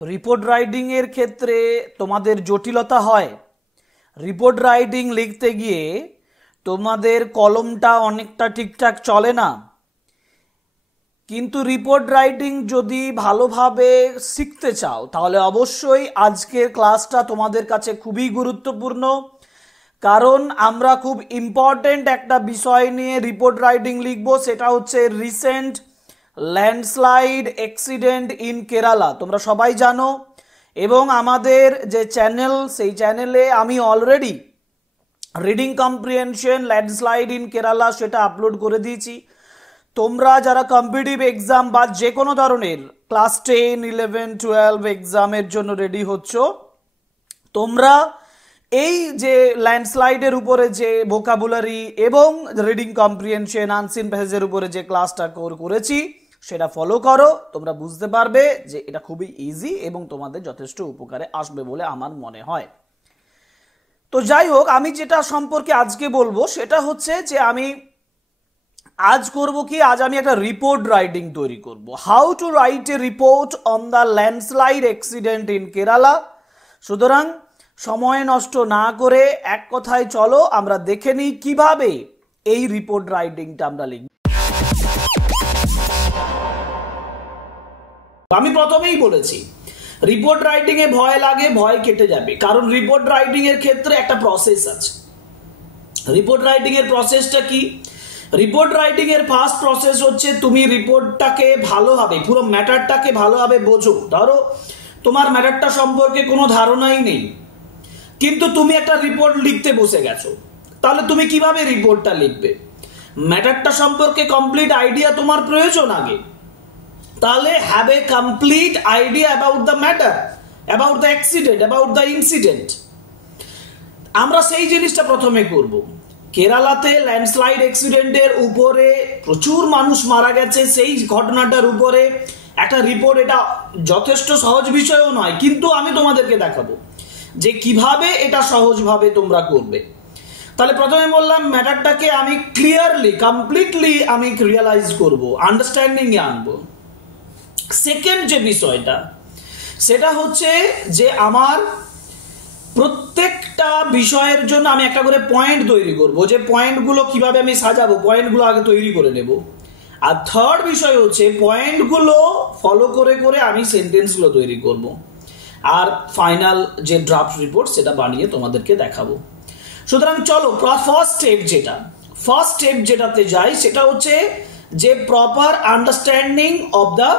Report writing এর ক্ষেত্রে তোমাদের জটিলতা হয়। রিপোর্ট রাইটিং লিখতে গিয়ে তোমাদের কলমটা অনেকটা ঠিকঠাক চলে না, কিন্তু রিপোর্ট রাইটিং যদি ভালোভাবে শিখতে চাও তাহলে অবশ্যই আজকের ক্লাসটা তোমাদের কাছে খুবই গুরুত্বপূর্ণ। কারণ আমরা খুব ইম্পর্টেন্ট একটা বিষয় নিয়ে রিপোর্ট রাইটিং লিখবো, সেটা হচ্ছে recent landslide accident in Kerala. তোমরা সবাই জানো, এবং আমাদের যে চ্যানেল, সেই চ্যানেলে আমি already reading comprehension landslide in Kerala সেটা আপলোড করে দিয়েছি। তোমরা যারা কম্পিটিটিভ এক্সাম বা যে কোনো ধরনের ক্লাস 10, 11, 12 এক্সামের জন্য রেডি হচ্ছ, তোমরা এই যে ল্যান্ডস্লাইডের উপরে যে ভোকাবুলারি এবং রিডিং কম্প্রিহেনশন আনসিন প্যাসেজের উপরে যে ক্লাসটা করেছি সেটা ফলো করো। তোমরা বুঝতে পারবে যে এটা খুবই ইজি এবং তোমাদের যথেষ্ট উপকারে আসবে বলে আমার মনে হয়। তো যাই হোক, আমি যেটা সম্পর্কে আজকে বলবো সেটা হচ্ছে যে আমি একটা রিপোর্ট রাইটিং তৈরি করব। How to write a report on the landslide accident in Kerala. সুতরাং সময় নষ্ট না করে এক কথায় চলো আমরা দেখে নিই কিভাবে এই রিপোর্ট রাইটিংটা আমরা লিখব। আমি প্রথমেই বলেছি রিপোর্ট রাইটিং এ ভয় লাগে, ভয় কেটে যাবে, কারণ রিপোর্ট রাইটিং এর ক্ষেত্রে একটা প্রসেস আছে। রিপোর্ট রাইটিং এর প্রসেসটা কি? রিপোর্ট রাইটিং এর ফার্স্ট প্রসেস হচ্ছে তুমি রিপোর্টটাকে ভালোভাবে, পুরো ম্যাটারটাকে ভালোভাবে বোঝো। ধরো তোমার ম্যাটারটা সম্পর্কে কোনো ধারণাই নেই, কিন্তু তুমি একটা রিপোর্ট লিখতে বসে গেছো, তাহলে তুমি কিভাবে রিপোর্টটা লিখবে? ম্যাটারটা সম্পর্কে কমপ্লিট আইডিয়া তোমার প্রয়োজন আগে। তাহলে have a complete idea about the matter, about the accident, about the incident. আমরা সেই জিনিসটা প্রথমে করব। কেরালাতে ল্যান্ডস্লাইড অ্যাক্সিডেন্টের উপরে প্রচুর মানুষ মারা গেছে, সেই ঘটনাটার উপরে একটা রিপোর্ট, এটা যথেষ্ট সহজ বিষয়ও নয়, কিন্তু আমি তোমাদেরকে দেখাবো যে কিভাবে এটা সহজভাবে তোমরা করবে। তাহলে প্রথমে বললাম ম্যাটারটাকে আমি ক্লিয়ারলি, কমপ্লিটলি আমি রিয়ালাইজ করব, আন্ডারস্ট্যান্ডিং এ আনবো। সেকেন্ড যে বিষয়টা সেটা হচ্ছে যে আমার প্রত্যেকটা বিষয়ের জন্য আমি একটা করে পয়েন্ট তৈরি করব, যে পয়েন্টগুলো কিভাবে আমি সাজাবো, পয়েন্টগুলো আগে তৈরি করে নেব। আর থার্ড বিষয় হচ্ছে পয়েন্টগুলো ফলো করে করে আমি সেন্টেন্সগুলো তৈরি করব, আর ফাইনাল যে ড্রাফট রিপোর্ট সেটা বানিয়ে তোমাদেরকে দেখাবো। সুতরাং চলো ফার্স্ট স্টেপ যেটাতে যাই, সেটা হচ্ছে যে proper understanding of the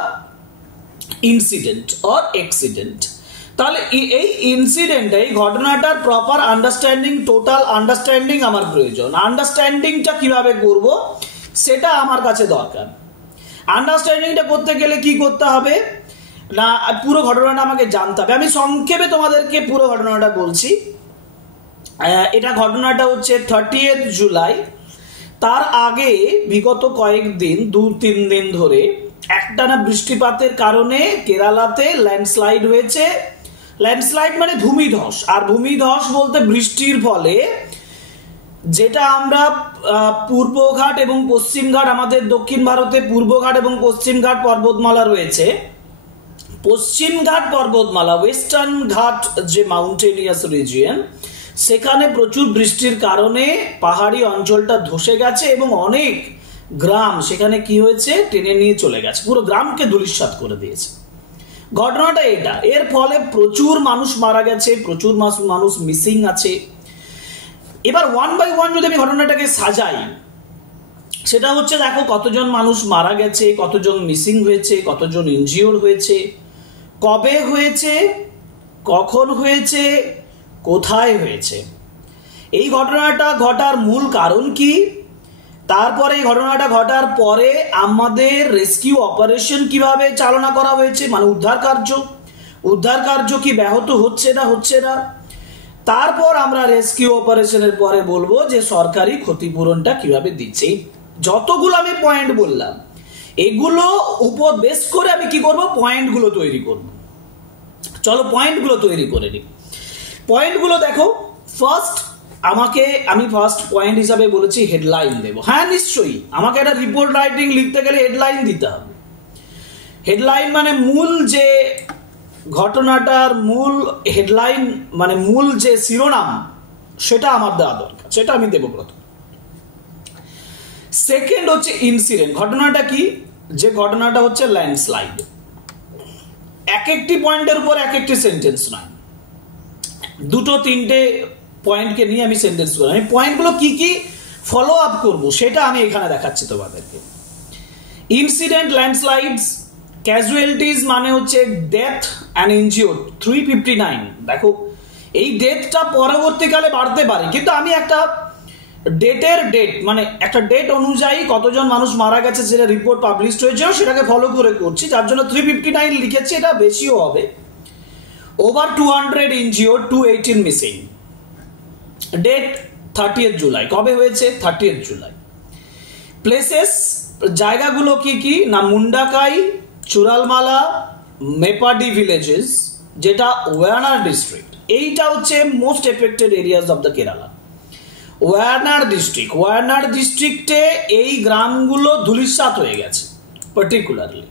incident or accident. তাহলে এই ইনসিডেন্ট, এই ঘটনাটার প্রপার আন্ডারস্ট্যান্ডিং, টোটাল আন্ডারস্ট্যান্ডিং আমার প্রয়োজন। আন্ডারস্ট্যান্ডিংটা কিভাবে করব সেটা আমার কাছে দরকার। আন্ডারস্ট্যান্ডিংটা করতে গেলে কি করতে হবে না, পুরো ঘটনাটা আমাকে জানতে হবে। আমি সংক্ষেপে তোমাদেরকে পুরো ঘটনাটা বলছি। এটা ঘটনাটা হচ্ছে 30 জুলাই। তার আগে বিগত কয়েকদিন, 2-3 দিন ধরে একটানা বৃষ্টিপাতের কারণে কেরালাতে ল্যান্ডস্লাইড হয়েছে। ল্যান্ডস্লাইড মানে ভূমিধস, আর ভূমিধস বলতে বৃষ্টির ফলে যেটা আমরা পূর্বঘাট এবং পশ্চিমঘাট, আমাদের দক্ষিণ ভারতে পূর্বঘাট এবং পশ্চিমঘাট পর্বতমালা রয়েছে। পশ্চিমঘাট পর্বতমালা, ওয়েস্টার্ন ঘাট যে মাউন্টেনিয়াস রিজিয়ন, সেখানে প্রচুর বৃষ্টির কারণে পাহাড়ি অঞ্চলটা ধসে গেছে এবং অনেক গ্রাম সেখানে কি হয়েছে, টেনে নিয়ে চলে গেছে, পুরো গ্রামকে ধূলিসাৎ করে দিয়েছে। ঘটনাটা এটা। এর ফলে প্রচুর মানুষ মারা গেছে, প্রচুর মানুষ মিসিং আছে। এবার ওয়ান বাই ওয়ান যদি আমি ঘটনাটাকে সাজাই, সেটা হচ্ছে দেখো কতজন মানুষ মারা গেছে, কতজন মিসিং হয়েছে, কতজন ইনজিওর হয়েছে, কবে হয়েছে, কখন হয়েছে, কোথায় হয়েছে, এই ঘটনাটা ঘটার মূল কারণ কি, তারপরে এই ঘটনাটা ঘটার পরে আমাদের রেস্কিউ অপারেশন কিভাবে চালনা করা হয়েছে, মানে উদ্ধার কার্য কি ব্যাহত হচ্ছে না। তারপর আমরা রেস্কিউ অপারেশনের পরে বলবো যে সরকারি ক্ষতিপূরণটা কিভাবে দিচ্ছে। যতগুলো আমি পয়েন্ট বললাম, এগুলো উপর বেস করে আমি কি করব, পয়েন্টগুলো তৈরি করব। চলো পয়েন্টগুলো তৈরি করে নিই। পয়েন্টগুলো দেখো, আমি ফার্স্ট পয়েন্ট হিসাবে বলেছি হেডলাইন দেব। হ্যাঁ নিশ্চয়ই, আমাকে একটা রিপোর্ট রাইটিং লিখতে গেলে হেডলাইন দিতে হবে। হেডলাইন মানে মূল যে ঘটনাটার মূল হেডলাইন মানে মূল যে শিরোনাম সেটা আমার দেওয়া দরকার, সেটা আমি দেবো প্রথম। সেকেন্ড হচ্ছে ইনসিডেন্ট। ঘটনাটা কি? যে ঘটনাটা হচ্ছে ল্যান্ডস্লাইড। এক একটি পয়েন্টের উপর এক একটি সেন্টেন্স নয়, দুটো তিনটে পয়েন্টকে নিয়ে আমি সেন্টেন্স করব। আমি পয়েন্টগুলো কি কি ফলো আপ করবো সেটা আমি এখানে দেখাচ্ছি তোমাদেরকে। ইনসিডেন্ট, ল্যান্ডস্লাইডস, ক্যাজুয়ালিটিস মানে হচ্ছে ডেথ অ্যান্ড ইনজিওর্ড 359। দেখো এই ডেথটা পরবর্তীকালে বাড়তে পারে, কিন্তু আমি একটা ডেট মানে একটা ডেট অনুযায়ী কতজন মানুষ মারা গেছে যেটা রিপোর্ট পাবলিশড হয়েছে সেটাকে ফলো করে করছি, যার জন্য 359 লিখেছি। এটা বেশিও হবে। Over 200 injured, 218 missing. Date 30th July. কবে হয়েছে? 30th জুলাই। প্লেসেস, জায়গাগুলো কি কি না, মুন্ডাকাই, চুরালমালা, মেপাডি ভিলেজেস, যেটা ওয়ানার ডিস্ট্রিক্ট। এইটা হচ্ছে most affected areas of the Kerala. Wayanad ডিস্ট্রিক্টে এই গ্রামগুলো ধূলিসাৎ হয়ে গেছে পার্টিকুলারলি।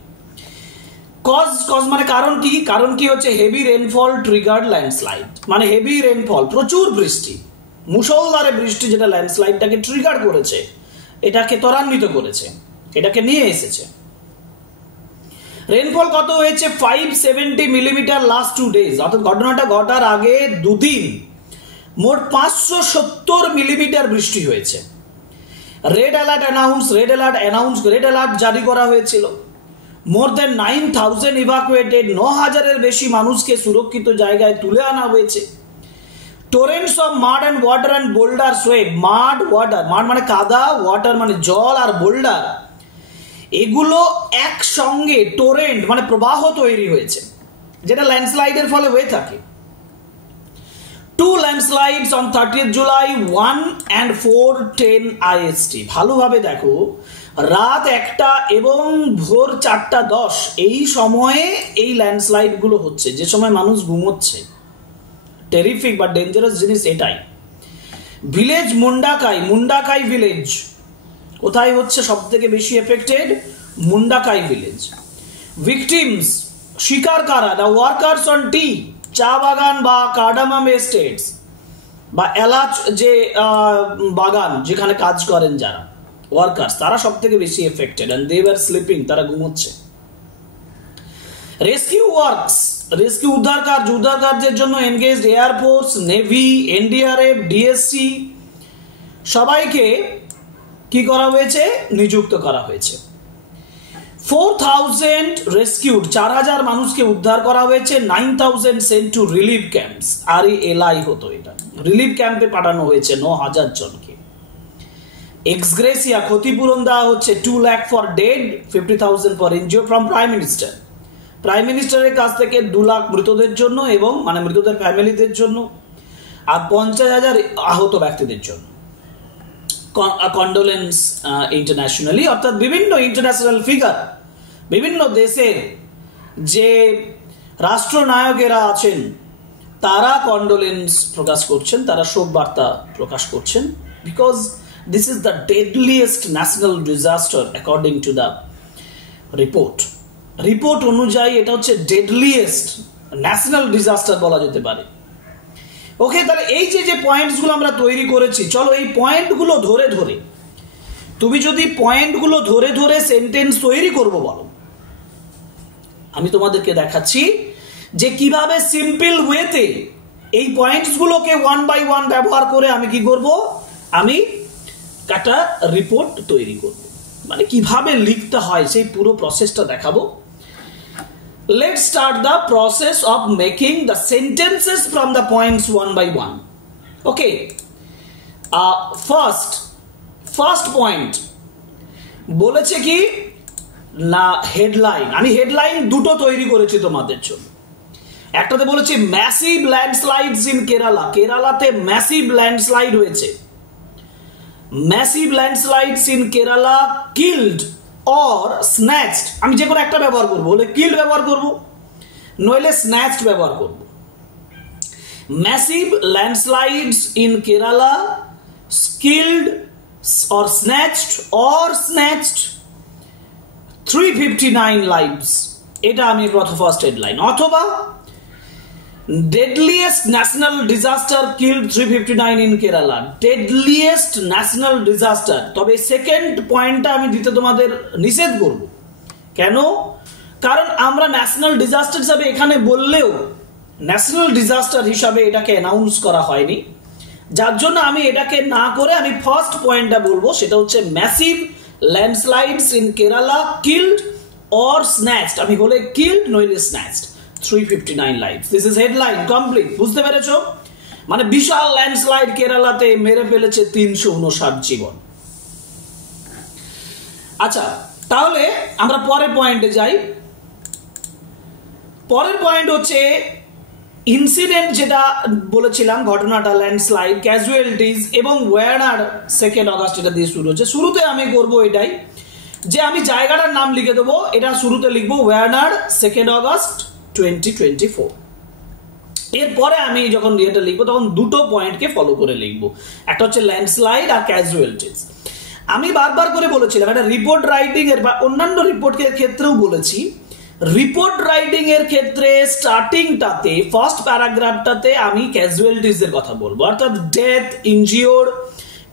কজ মানে কারণ কি? কারণ কি হচ্ছে হেভি রেনফল ট্রিগার্ড ল্যান্ডস্লাইড। মানে হেভি রেনফল, প্রচুর বৃষ্টি, মুষলধারে বৃষ্টি, যেটা ল্যান্ডস্লাইডটাকে ট্রিগার করেছে, এটাকে ত্বরান্বিত করেছে, এটাকে নিয়ে এসেছে। রেনফল কত হয়েছে? 570 মিলিমিটার লাস্ট 2 days। অর্থাৎ ঘটনাটা ঘটার আগে দুদিন মোট 570 মিলিমিটার বৃষ্টি হয়েছে। রেড অ্যালার্ট জারি করা হয়েছিল। মোর দেন 9,000 ইভাকুয়েটেড, 9,000-এর বেশি মানুষকে সুরক্ষিত জায়গায় তুলে আনা হয়েছে। Torrents of mud and water and boulder swept. Mud মানে কাদা, ওয়াটার মানে জল, আর বোল্ডার, এগুলো একসঙ্গে টোরেন্ট মানে প্রবাহ তৈরি হয়েছে, যেটা ল্যান্ডস্লাইডের ফলে হয়ে থাকে। 2 landslides on 30th July, 1 and 4:10 IST। ভালোভাবে দেখো, রাত 1টা এবং ভোর 4:10 এই সময়ে এই ল্যান্ডস্লাইড গুলো হচ্ছে, যে সময় মানুষ ঘুমোচ্ছে। টেরিফিক বা ডেঞ্জারাস জিনিস এটাই। ভিলেজ মুন্ডাকাই ভিলেজ কোথায় হচ্ছে সব থেকে বেশি এফেক্টেড? মুন্ডাকাই ভিলেজ। ভিকটিমস, শিকার কারা? দ্য ওয়ার্কার্স অন টি, চা বাগান বা কার্ডামাম এস্টেটস বা এলাচ যে বাগান যেখানে কাজ করেন যারা ওয়ার্কার্স, তারা সব থেকে বেশি affected. And they were sleeping, তারা ঘুমোচ্ছে। রেস্কিউ ওয়ার্কস, রেস্কিউ উদ্ধার কার্যের জন্য engaged air force, navy, NDRF, DSC, সবাইকে কি করা হয়েছে? নিযুক্ত করা হয়েছে। 4,000 রেস্কিউড, 4,000 মানুষকে উদ্ধার করা হয়েছে। 9,000 sent to relief camps, RELI হতো এটা, রিলিফ ক্যাম্পে পাঠানো হয়েছে 9,000 জনকে। এক্সগ্রেসিয়া, ক্ষতিপূরণ দেওয়া হচ্ছে 2 lakh for dead, 50,000 for injured from prime minister. Prime মিনিস্টারের কাছ থেকে 2 লাখ মৃতদের জন্য এবং মানে মৃতদের ফ্যামিলিদের জন্য, আর 50,000 আহত ব্যক্তিদের জন্য। কন্ডোলেন্স ইন্টারন্যাশনালি, অর্থাৎ বিভিন্ন ইন্টারন্যাশনাল ফিগার, বিভিন্ন দেশের যে রাষ্ট্রনায়কেরা আছেন তারা কন্ডোলেন্স প্রকাশ করছেন, তারা শোক বার্তা প্রকাশ করছেন। Because this is the deadliest national disaster according to the report অনুযায়ী এটা হচ্ছে ডেডলিয়েস্ট ন্যাশনাল ডিজাস্টার বলা যেতে পারে। ওকে, তাহলে এই যে পয়েন্টসগুলো আমরা তৈরি করেছি, চলো এই পয়েন্টগুলো ধরে ধরে, তুমি যদি পয়েন্টগুলো ধরে ধরে সেন্টেন্স তৈরি করবো বলো, আমি তোমাদেরকে দেখাচ্ছি যে কিভাবে সিম্পল ওয়েতে এই পয়েন্টসগুলোকে 1 by 1 ব্যবহার করে আমি কি করব, আমি একটা রিপোর্ট তৈরি করব। মানে কিভাবে লিখতে হয় সেই পুরো প্রসেসটা দেখাবো। Let's start the process of making the sentences from the points 1 by 1. Okay. First point বলেছে কি না, হেডলাইন। আমি হেডলাইন দুটো তৈরি করেছি তোমাদের জন্য। একটাতে বলেছি ম্যাসিভ ল্যান্ডস্লাইডস ইন কেরালা। কেরালাতে ম্যাসিভ ল্যান্ডস্লাইড হয়েছে। Massive landslides in Kerala killed or snatched. আমি যে কোনো একটা ব্যবহার করবো, বলে কিল্ড ব্যবহার করবো, নইলে স্ন্যাচড ব্যবহার করবো। Massive landslides in Kerala killed or snatched 359 lives. এটা আমি ফার্স্ট হেডলাইন। অথবা deadliest national disaster killed 359 in Kerala. Deadliest national disaster. তবে সেকেন্ড পয়েন্টটা আমি দিতে তোমাদের নিষেধ করব। কেন? কারণ আমরা ন্যাশনাল ডিজাস্টার হিসাবে এখানে বললেও ন্যাশনাল ডিজাস্টার হিসাবে এটাকে অ্যানাউন্স করা হয়নি, যার জন্য আমি এটাকে না করে আমি ফার্স্ট পয়েন্টটা বলবো, সেটা হচ্ছে massive landslides in Kerala killed or snatched. আমি বলে কিল্ড নইলে snatched 359 lives. This is headline complete. বুঝতে পেরেছো? মানে বিশাল ল্যান্ডস্লাইড কেরালাতে মেরে ফেলেছে 359 জীবন। আচ্ছা, তাহলে আমরা পরের পয়েন্টে যাই। পরের পয়েন্ট হচ্ছে ইনসিডেন্ট, যেটা বলেছিলাম ঘটনাটা ল্যান্ডস্লাইড, ক্যাজুয়ালিটিজ এবং ওয়ারনাড 2 আগস্ট এটা দিয়ে শুরু হচ্ছে। শুরুতে আমি করব এটাই যে আমি জায়গাটার নাম লিখে দেবো, এটা শুরুতে লিখবো ওয়ারনাড 2 আগস্ট 2024। এরপরে আমি যখন এটা লিখবো তখন দুটো পয়েন্টকে ফলো করে লিখবো, একটা হচ্ছে ল্যান্ডস্লাইড আর ক্যাজুয়ালিটিজ। আমি বারবার করে বলেছিলাম এটা রিপোর্ট রাইটিং এর বা অন্যান্য রিপোর্টের ক্ষেত্রেও বলেছি, রিপোর্ট রাইটিং এর ক্ষেত্রে স্টার্টিংটাতে ফার্স্ট প্যারাগ্রাফটাতে আমি ক্যাজুয়ালিটিজ এর কথা বলবো, অর্থাৎ ডেথ, ইনজিওর্ড,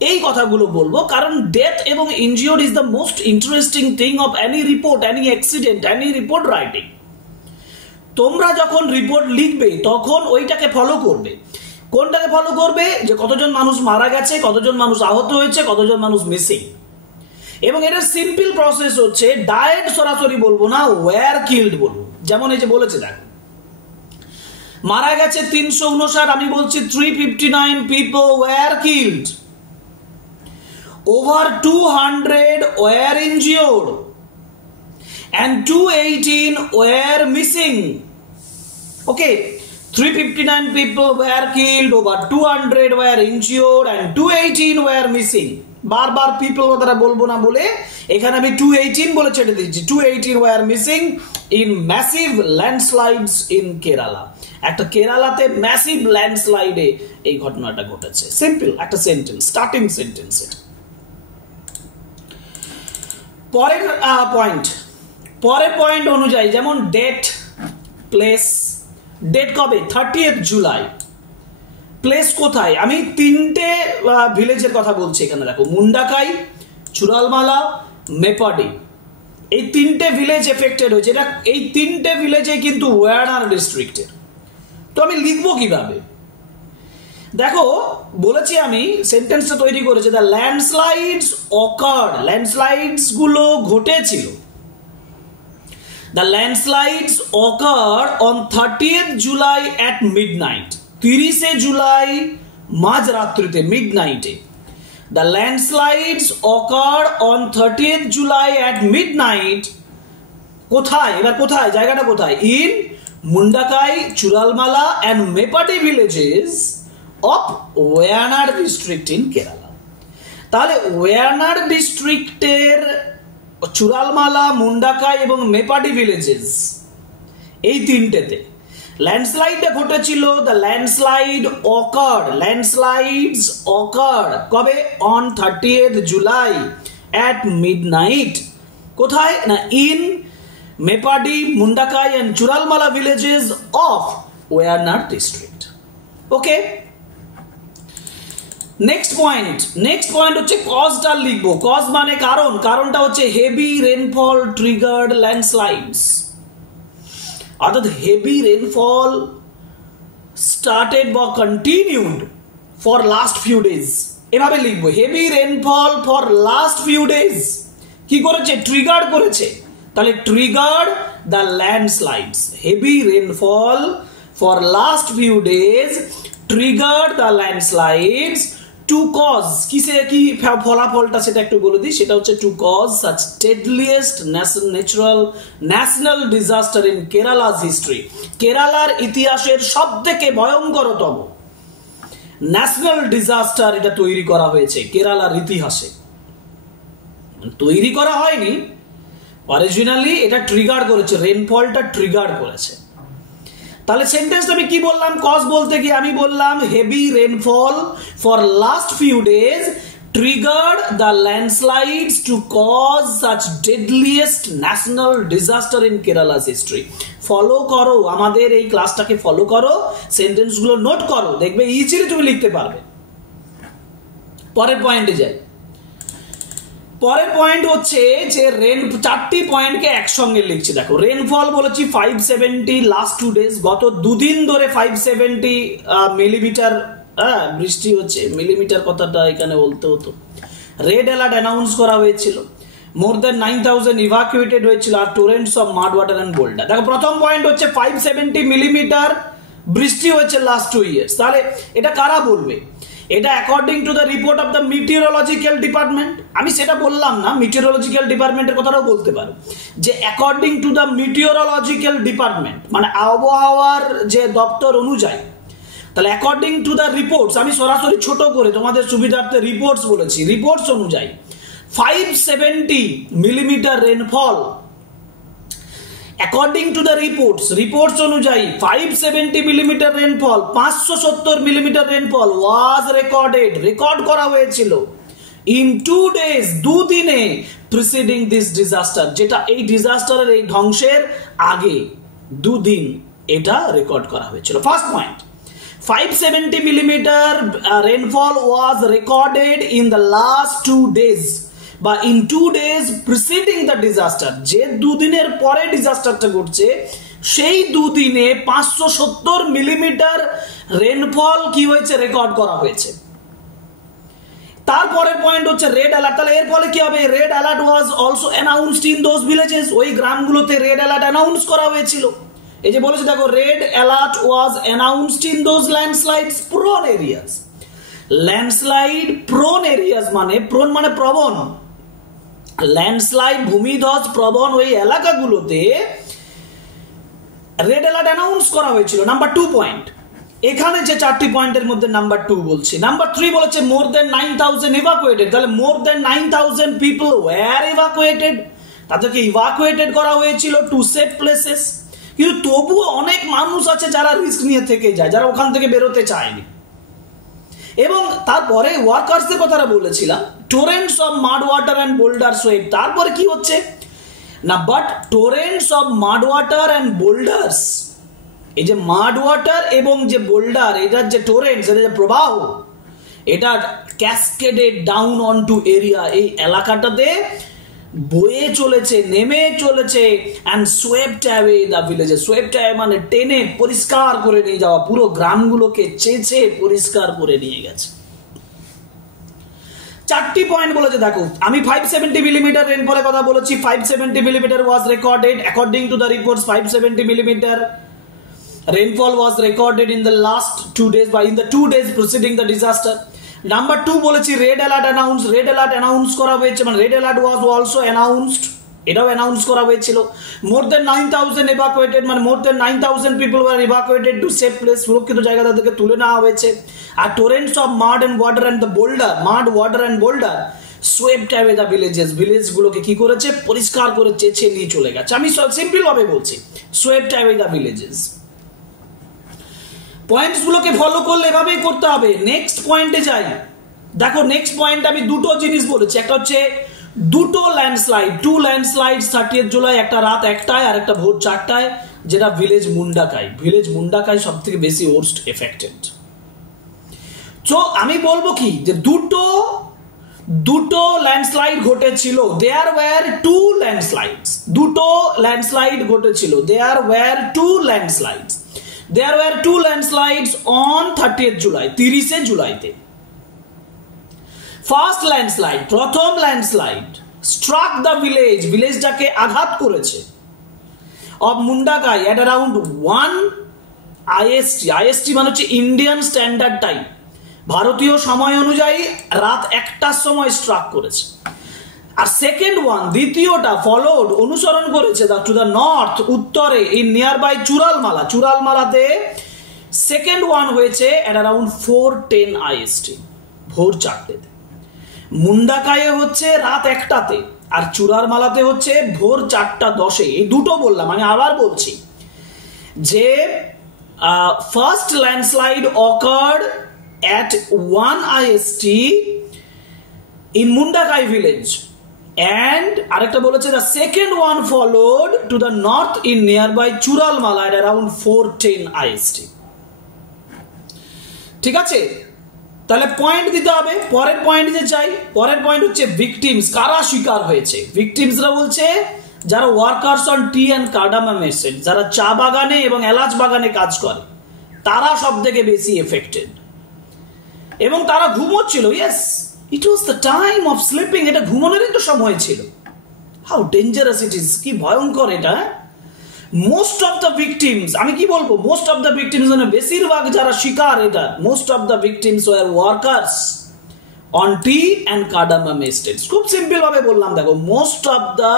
এই কথাগুলো বলবো। কারণ ডেথ এবং injured is the most interesting thing of any report, any accident, any report writing. তোমরা যখন রিপোর্ট লিখবে তখন ওইটাকে ফলো করবে। কোনটাকে ফলো করবে? যে কতজন মানুষ মারা গেছে, কতজন মানুষ আহত হয়েছে, কতজন মানুষ মিসিং। এবং এটার সিম্পল প্রসেস হচ্ছে ডায়েট সরাসরি বলবো না, ওয়্যার কিল্ড বলবো। যেমন এই যে বলেছে, দেখো মারা গেছে 359, আমি বলছি 359 people were killed, over 200 were injured and 218 were missing. Okay, 359 people were killed, over 200 were injured and 218 were missing. বারবার পিপল কথাটা বলবো না বলে এখানে আমি 218 বলে ছেড়ে দিচ্ছি। 218 were missing in massive landslides in Kerala. একটা কেরালাতে ম্যাসিভ ল্যান্ডস্লাইডে এই ঘটনাটা ঘটেছে। সিম্পল একটা সেন্টেন্স, স্টার্টিং সেন্টেন্স এটা। পরের পয়েন্ট অনুযায়ী যেমন ডেট, প্লেস। ডেট কবে? 30 জুলাই। প্লেস কোথায়? আমি 3টে ভিলেজের কথা বলছি এখানে। দেখো মুন্ডাকাই, চুরালমালা, মেপাডি, এই 3টে ভিলেজ এফেক্টেড হয়েছে। এটা এই 3টে ভিলেজে কিন্তু ওয়ারনাড ডিস্ট্রিক্টের। তো আমি লিখবো কিভাবে? দেখো বলেছি আমি, সেন্টেন্সটা তৈরি করেছে, দ্য ল্যান্ডস্লাইডস অকার্ড, ল্যান্ডস্লাইডস গুলো ঘটেছিল। The landslides occurred on 30th July at midnight. 30 July মাঝরাত্রিতে, মিডনাইটে। The landslides occurred on 30th July at midnight. কোথায়? এবার কোথায়? জায়গাটা কোথায়? In Mundakai, Churalmala and Mepadi villages of Wayanad district in Kerala. তাহলে ওয়ায়ানাড ডিস্ট্রিক্টের চুরালমালা, মুন্ডাকাই এবং মেপাডি ভিলেজেস, এই 3টেতে ল্যান্ডস্লাইডটা ঘটেছিল। The landslide occurred, landslides occurred কবে? On 30th July at midnight. কোথায়? না in Meppadi, Mundakkai and Chooralmala villages of Wayanad district. Okay, next point হচ্ছে কজটা লিখবো। কজ মানে কারণ। কারণটা হচ্ছে হেভি রেনফল ট্রিগার্ড ল্যান্ডস্লাইডস, অর্থাৎ হেভি রেনফল স্টার্টেড বা continued for last few days. এভাবে লিখবো, heavy rainfall for last few days. কি করেছে? ট্রিগার্ড করেছে। তাহলে triggered the landslides, heavy rainfall for last few days triggered the landslides to cause. কিসে কি ফলাফলটা সেটা একটু বলে দিই। সেটা হচ্ছে to cause such deadliest national disaster in Kerala's history. কেরালার ইতিহাসের সবথেকে ভয়ঙ্করতম ন্যাশনাল ডিজাস্টার এটা তৈরি করা হয়েছে কেরালার ইতিহাসে। তৈরি করা হয়নি, অরিজিনালি এটা ট্রিগার করেছে, রেনফলটা ট্রিগার করেছে। তাহলে সেন্টেন্স আমি কি বললাম? কজ বলতে গিয়ে আমি বললাম heavy rainfall for last few days triggered the landslides to cause such deadliest national disaster in Kerala's history. Follow করো, আমাদের এই ক্লাসটাকে ফলো করো, সেন্টেন্স গুলো নোট করো, দেখবে ইজিলি তুমি লিখতে পারবে। পরের পয়েন্টে যাই। পরের পয়েন্ট হচ্ছে যে চারটি পয়েন্টকে একসঙ্গে লিখছি। দেখো, রেনফল বলেছি 570 লাস্ট 2 ডেজ, গত দুদিন ধরে 570 মিলিমিটার বৃষ্টি হচ্ছে। মিলিমিটার কথাটা এখানে বলতে হতো। রেড অ্যালার্ট অ্যানাউন্স করা হয়েছিল, মোর দেন 9000 ইভাকুয়েটেড হয়েছিল, আর torrents of mud water and boulder. দেখো, প্রথম পয়েন্ট হচ্ছে 570 মিলিমিটার বৃষ্টি হয়েছে লাস্ট 2 ইয়ার্স। তাহলে এটা কারা বলবে? এটা according to the report of the meteorological department. আমি সেটা বললাম না, মিটিওরোলজিক্যাল ডিপার্টমেন্টের কথাটাও বলতে পারো, যে according to the meteorological department মানে আবহাওয়ার যে দপ্তর অনুযায়ী। তাহলে অ্যাকর্ডিং টু দ্য রিপোর্টস, আমি সরাসরি ছোট করে তোমাদের সুবিধার্থে রিপোর্টস বলেছি, রিপোর্টস অনুযায়ী 570 millimetre rainfall. According to the reports অনুযায়ী 570 মিলিমিটার রেনফল, 570 মিলিমিটার রেনফল ওয়াজ রেকর্ড করা হয়েছিল ইন 2 ডেজ, দুদিনে, প্রিসিডিং দিস ডিজাস্টার, যেটা এই ডিজাস্টারের এই ধ্বংসের আগে দুদিন এটা রেকর্ড করা হয়েছিল। First point, 570 millimeter rainfall was recorded in the last 2 days বা in 2 days preceding the disaster। যে দুদিনের পরে ডিজাস্টারটা ঘটছে সেই দুদিনে 570 মিলিমিটার রেনফল কি হয়েছে? রেকর্ড করা হয়েছে। তারপরের পয়েন্ট হচ্ছে রেড অ্যালার্ট। তাহলে এর ফলে কি হবে? Red alert was also announced in those villages. ওই গ্রামগুলোতে রেড অ্যালার্ট অ্যানাউন্স করা হয়েছিল। এই যে বলেছে দেখো, red alert was announced in those landslides prone areas. Landslide prone areas মানে প্রোন মানে প্রবণ, ল্যান্ডস্লাইড ভূমিধস প্রবণ ওই এলাকাগুলোতে রেড অ্যালার্ট অ্যানাউন্স করা হয়েছিল। নাম্বার 2 পয়েন্ট, এখানে যে চারটি পয়েন্টের মধ্যে নাম্বার 2 বলছি। নাম্বার 3 বলেছে মোর দেন 9000 ইভাকুয়েটেড। তাহলে মোর দেন 9000 পিপল ওয়্যার ইভাকুয়েটেড, তাদেরকে ইভাকুয়েটেড করা হয়েছিল টু সেফ প্লেসেস। কিন্তু তবুও অনেক মানুষ আছে যারা রিস্ক নিয়ে থেকে যায়, যারা ওখান থেকে বেরোতে চায়নি। এবং তারপরে ওয়ার্কার্সদের কথাটা বলেছিলাম, torrents of mud water and boulder swept. তারপরে কি হচ্ছে না, but torrents of mud water and boulders, এই যে মাড ওয়াটার এবং যে বোল্ডার, এটার যে টোরেন্টস, এটা যে প্রবাহ, এটা ক্যাসকেডেড ডাউন অন টু এরিয়া, এই এলাকাটাতে বয়ে চলেছে, নেমে চলেছে, and swept away the villages. Swept away মানে টেনে পরিষ্কার করে নিয়ে যাওয়া, পুরো গ্রামগুলোকে চেঁচে পরিষ্কার করে নিয়ে গেছে। চারটি পয়েন্ট বলেছে। দেখো, আমি 570 মিলিমিটার রেনফলের কথা বলেছি। 570 millimetre was recorded according to the reports. 570 millimetre rainfall was recorded in the last 2 days বা in the 2 days preceding the disaster. Number 2 বলেছি রেড অ্যালার্ট অ্যানাউন্স করা হয়েছে, মানে red alert was also announced, এটাও announce করা হয়েছিল। More than 9000 evacuated, মানে more than 9000 people were evacuated to safe place, সুরক্ষিত জায়গা তাদেরকে তুলে নেওয়া হয়েছে। আর torrents of mud water and boulder swept away the villages, ভিলেজগুলোকে কি করেছে? পরিষ্কার করে চেঁচে নিয়ে চলে গেছে। আমি সিম্পল ভাবে বলছি, swept away the villages. Points গুলোকে ফলো করলে এভাবেই করতে হবে। নেক্সট পয়েন্টে যাই। দেখো, নেক্সট পয়েন্ট আমি দুটো জিনিস বলেছি। একটা হচ্ছে দুটো ল্যান্ডস্লাইড, 2 ল্যান্ডস্লাইডস 30 জুলাই, একটা রাত 1টায় আর একটা ভোর 4টায়, যেটা ভিলেজ মুন্ডাকাই সব থেকে বেশি ওয়ার্স্ট এফেক্টেড। তো আমি বলবো কি, যে দুটো ল্যান্ডস্লাইড ঘটেছিল। দেয়ার ওয়্যার 2 ল্যান্ডস্লাইডস, দুটো ল্যান্ডস্লাইড ঘটেছিল। There were 2 landslides on 30th July, 30 জুলাইতে। ফার্স্ট ল্যান্ডস্লাইড, প্রথম ল্যান্ডস্লাইড স্ট্রাক দ্য ভিলেজটাকে আঘাত করেছে, of Mundakkai at around 1 IST মানে হচ্ছে ইন্ডিয়ান স্ট্যান্ডার্ড টাইম, ভারতীয় সময় অনুযায়ী রাত 1টার সময় স্ট্রাক করেছে। আর সেকেন্ড ওয়ান, দ্বিতীয়টা ফলোড, অনুসরণ করেছে টু দ্য নর্থ, উত্তরে, ইন নিয়ার বাই চুরালমালাতে সেকেন্ড ওয়ান হয়েছে এট অ্যারাউন্ড 4:10 IST, ভোর 4টেতে। মুন্ডাকায়ে হচ্ছে রাত 1টাতে, আর চুরালমালাতে হচ্ছে ভোর 4:10। এই দুটো বললাম। আমি আবার বলছি যে first landslide occurred at 1 IST in Mundakai village, and arekta boleche the second one followed to the north in nearby Churalmala at around 4:10 IST. ঠিক আছে, তাহলে পয়েন্ট দিতে হবে। পরের পয়েন্ট যে চাই, পরের পয়েন্ট হচ্ছে ভিকটিমস, কারা শিকার হয়েছে। ভিকটিমসরা বলছে যারা workers on tea and cardamom estate, যারা চা বাগানে এবং এলাচ বাগানে কাজ করে, তারা সব থেকে বেশি এফেক্টেড। এবং তারা ঘুমোচ্ছিল। Yes, it was the time of sleeping, এটা ঘুমানোরই তো সময় ছিল। হাউ ডেঞ্জারাস ইট ইজ, কি ভয়ঙ্কর এটা। মোস্ট অফ দ্য ভিকটিমস, আমি কি বলবো, মোস্ট অফ দ্য ভিকটিমস মানে বেশিরভাগ যারা শিকার, এটা most of the victims were workers on tea and cardamom estates. খুব সিম্পল ভাবে বললাম, দেখো, মোস্ট অফ দ্য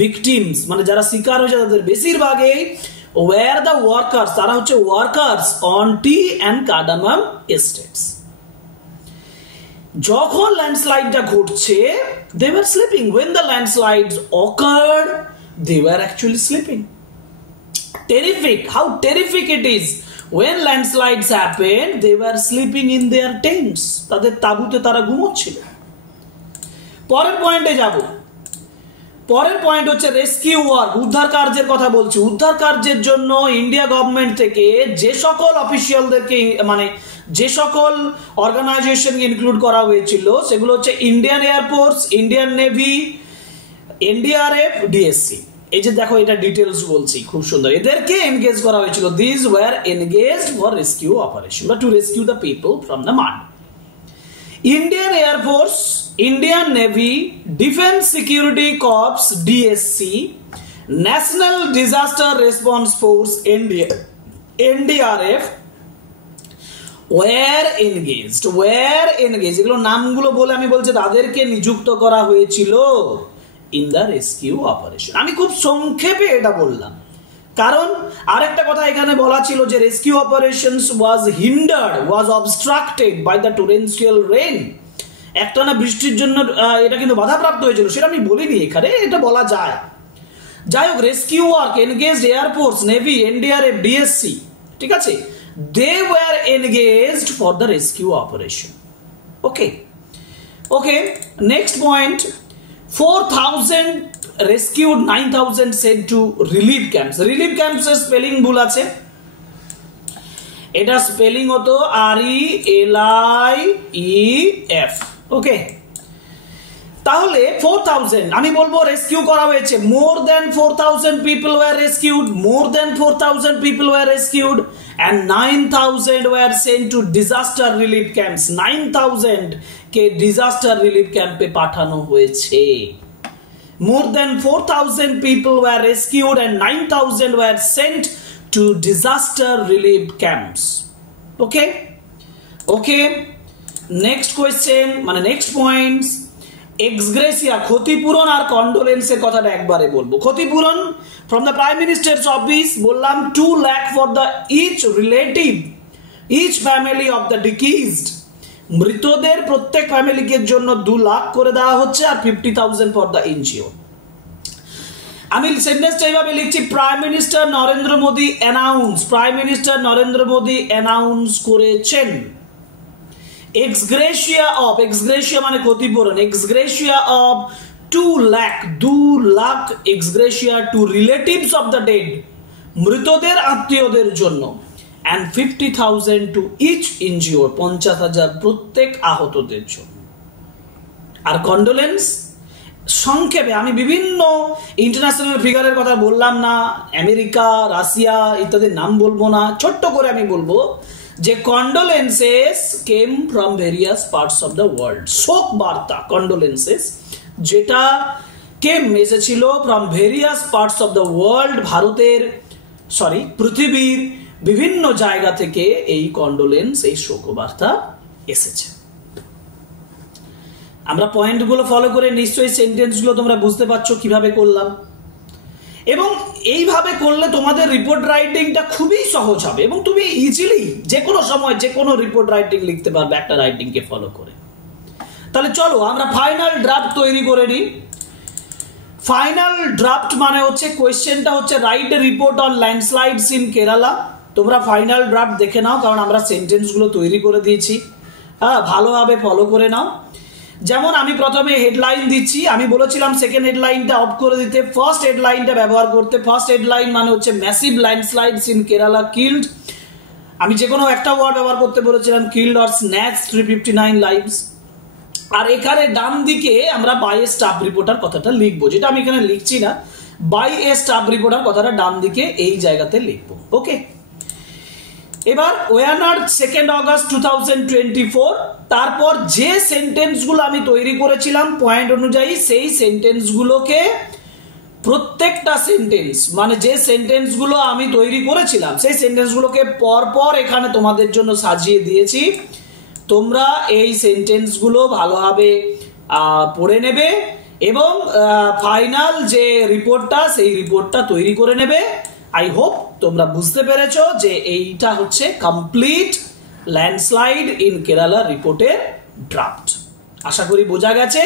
ভিকটিমস মানে যারা শিকার হয়েছে তাদের বেশিরভাগই ওয়ার দ্য ওয়ার্কার্স, তারা হচ্ছে workers on tea and cardamom estates. যখন ল্যান্ডস্লাইডটা ঘটছে, they were sleeping. When the landslides occurred, they were actually sleeping. Terrific, how terrific it is. When landslides happened, they were sleeping in their tents. তাদের তাঁবুতে তারা ঘুমোচ্ছিল। পরের পয়েন্টে যাব। পরের পয়েন্ট হচ্ছে রেস্কিউ ওয়ার্ক, উদ্ধার কার্যের কথা বলছি। উদ্ধার কার্যের জন্য ইন্ডিয়া গভর্নমেন্ট থেকে যে সকল অফিসিয়ালদেরকে, মানে যে সকল অর্গানাইজেশনকে ইনক্লুড করা হয়েছিল, সেগুলো হচ্ছে Indian air force, Indian navy, NDRF, DSC. এই যে দেখো, এটা ডিটেলস বলছি, খুব সুন্দর। এদেরকে এনগেজ করা হয়েছিল। This were engaged for rescue operation বা to rescue the people from the mud. Indian air force, Indian navy, defence security corps DSC, national disaster response force NDRF were engaged. এগুলো নামগুলো বলে আমি বলছি তাদেরকে নিযুক্ত করা হয়েছিল ইন দ্য রেস্কিউ অপারেশন। আমি খুব সংক্ষেপে এটা বললাম, কারণ আরেকটা কথা এখানে বলা ছিল যে rescue operations was hindered, was obstructed by the torrential rain. একটানা বৃষ্টির জন্য এটা কিন্তু বাধাপ্রাপ্ত হয়েছিল, সেটা আমি বলিনি এখানে, এটা বলা যায়। যাই হোক, rescue work engaged air force, navy, NDRF, DSC, ঠিক আছে, they were engaged for the rescue operation. Okay, next point, 4,000 rescued, 9,000 sent to relief camps. Relief camps এর স্পেলিং ভুল আছে, এটা স্পেলিং হতো RELIEF। ওকে, তাহলে 4,000 আমি বলবো রেস্কিউ করা হয়েছে। More than 4,000 people were rescued, more than 4,000 people were rescued, and 9,000 were sent to disaster relief camps. 9,000 কে disaster relief camp এ পাঠানো হয়েছে। More than 4,000 people were rescued and 9,000 were sent to disaster relief camps. Okay, next question, মানে next points, এক্সগ্রেসিয়া, ক্ষতিপূরণ আর কন্ডোলেন্সের কথাটা একবারে বলবো। ক্ষতিপূরণ from the prime minister's office বললাম 2 lakh for the each relative, each family of the deceased. মৃতদের প্রত্যেক ফ্যামিলিকে জন্য 2 লাখ করে দেওয়া হচ্ছে, আর 50,000 ফর দ্য এনজিও। আমি সেন্টেন্সটা এইভাবে লিখছি, prime minister Narendra Modi announce, prime minister Narendra Modi announce করেছেন এক্সগ্রেশিয়া মানে ক্ষতিপূরণ, ex gratia of 2 lakh ex gratia to relatives of the dead, মৃতদের আত্মীয়দের জন্য, and 50,000 টু ইচ এনজিও, 50,000 প্রত্যেক আহতদের জন্য। আর কন্ডোলেন্স সংক্ষেপে, আমি বিভিন্ন ইন্টারন্যাশনাল ফিগারের কথা বললাম না, আমেরিকা, রাশিয়া ইত্যাদির নাম বলবো না, ছোট্ট করে আমি বলবো যে condolences came from various parts of the world. শোক বার্তা, কন্ডোলেন্সেস যেটা কেম এসেছিল from various parts of the world, পৃথিবীর বিভিন্ন জায়গা থেকে এই কন্ডোলেন্স, এই শোক বার্তা এসেছে। আমরা পয়েন্টগুলো ফলো করে নিশ্চয়ই সেন্টেন্সগুলো তোমরা বুঝতে পারছো কিভাবে করলাম, এবং এইভাবে করলে তোমাদের রিপোর্ট রাইটিংটা খুবই সহজ হবে এবং তুমি ইজিলি যে কোনো সময় যে কোনো রিপোর্ট রাইটিং লিখতে পারবে একটা রাইটিংকে ফলো করে। তাহলে চলো আমরা ফাইনাল ড্রাফট তৈরি করে নিই। ফাইনাল ড্রাফট মানে হচ্ছে কোয়েশ্চেনটা হচ্ছে write a report on landslides in Kerala. তোমরা ফাইনাল ড্রাফট দেখে নাও, কারণ আমরা সেন্টেন্সগুলো তৈরি করে দিয়েছি, ভালোভাবে ফলো করে নাও। যেমন আমি প্রথমে হেডলাইন দিচ্ছি, আমি বলেছিলাম সেকেন্ড হেডলাইনটা অফ করে দিতে, ফার্স্ট হেডলাইনটা ব্যবহার করতে। ফার্স্ট হেডলাইন মানে হচ্ছে massive landslides in Kerala killed, আমি যে কোনো একটা ওয়ার্ড ব্যবহার করতে বলেছিলাম, কিল্ড অর স্ন্যাচড 359 লাইভস। আর এখানে ডান দিকে আমরা বাই এ স্টাফ রিপোর্টার কথাটা লিখবো, যেটা আমি এখানে লিখছি না, বাই এ স্টাফ রিপোর্টার কথাটা ডান দিকে এই জায়গাতে লিখবো। ওকে, এবার ওয়ানার 2 অগস্ট 2024, তারপর যে সেন্টেন্সগুলো আমি তৈরি করেছিলাম পয়েন্ট অনুযায়ী, সেই সেন্টেন্সগুলোকে প্রত্যেকটা সেন্টেন্স মানে যে সেন্টেন্সগুলো আমি তৈরি করেছিলাম সেই সেন্টেন্সগুলোকে পরপর এখানে তোমাদের জন্য সাজিয়ে দিয়েছি। তোমরা এই সেন্টেন্সগুলো ভালোভাবে পড়ে নেবে এবং ফাইনাল যে রিপোর্টটা সেই রিপোর্টটা তৈরি করে নেবে। আই হোপ তোমরা বুঝতে পেরেছো যে এইটা হচ্ছে কমপ্লিট ল্যান্ডস্লাইড ইন কেরালা রিপোর্টের ড্রাফট। আশা করি বোঝা গেছে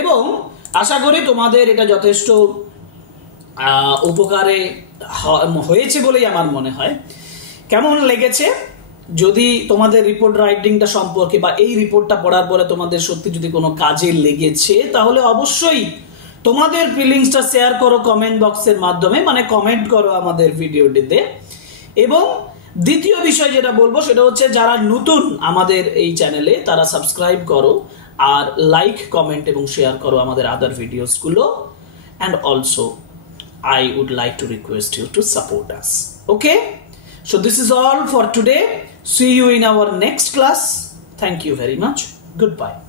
এবং আশা করি তোমাদের এটা যথেষ্ট উপকারে হয়েছে বলেই আমার মনে হয়। কেমন লেগেছে? যদি তোমাদের রিপোর্ট রাইটিংটা সম্পর্কে বা এই রিপোর্টটা পড়ার পরে তোমাদের সত্যি যদি কোনো কাজে লেগেছে, তাহলে অবশ্যই তোমাদের ফিলিংসটা শেয়ার করো কমেন্ট বক্সের মাধ্যমে, মানে কমেন্ট করো আমাদের ভিডিওটিতে। এবং দ্বিতীয় বিষয় যেটা বলবো সেটা হচ্ছে যারা নতুন আমাদের এই চ্যানেলে তারা সাবস্ক্রাইব করো আর লাইক কমেন্ট এবং শেয়ার করো আমাদের আদার ভিডিওসগুলো। And also I would like to request you to support us. Okay? So this is all for today. See you in our next class. Thank you very much. Goodbye.